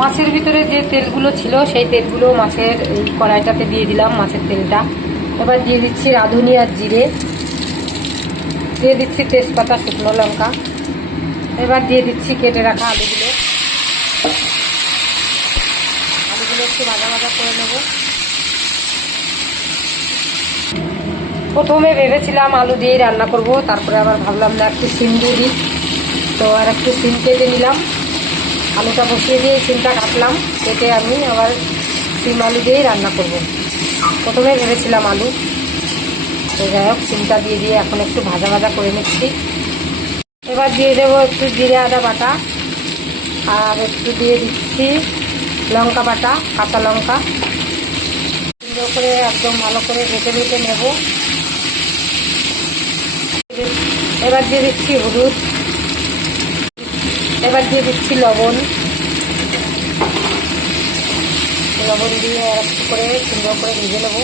মাছের ভিতরে যে তেলগুলো ছিল সেই তেলগুলো মাছের এই কড়াইটাতে দিয়ে দিলাম, মাছের তেলটা। এবার দিয়ে দিচ্ছি রাঁধুনি আর জিরে, দিয়ে দিচ্ছি তেজপাতা, শুকনো লঙ্কা। এবার দিয়ে দিচ্ছি কেটে রাখা আলুগুলো। আলুগুলো একটু ভাজা ভাজা করে নেব। প্রথমে ভেবেছিলাম আলু দিয়েই রান্না করব, তারপরে আবার ভাবলাম না, একটু সিম দিয়ে দিই। তো আর একটু সিম কেটে নিলাম, আলুটা বসিয়ে দিয়ে সিমটা কাটলাম, কেটে আমি আবার সিম আলু দিয়েই রান্না করব। প্রথমে ভেবেছিলাম আলু, তো যাই হোক সিমটা দিয়ে দিয়ে এখন একটু ভাজা ভাজা করে নিচ্ছি। এবার দিয়ে দেবো একটু জিরে আদা বাটা, আর একটু দিয়ে দিচ্ছি লঙ্কা বাটা, কাঁচা লঙ্কা। সুন্দর করে একদম ভালো করে ভেজে ভেজে নেব। এবার দিয়ে দিচ্ছি হলুদ, এবার দিয়ে দিচ্ছি লবণ। লবণ দিয়ে একটু করে সুন্দর করে ভেজে নেব।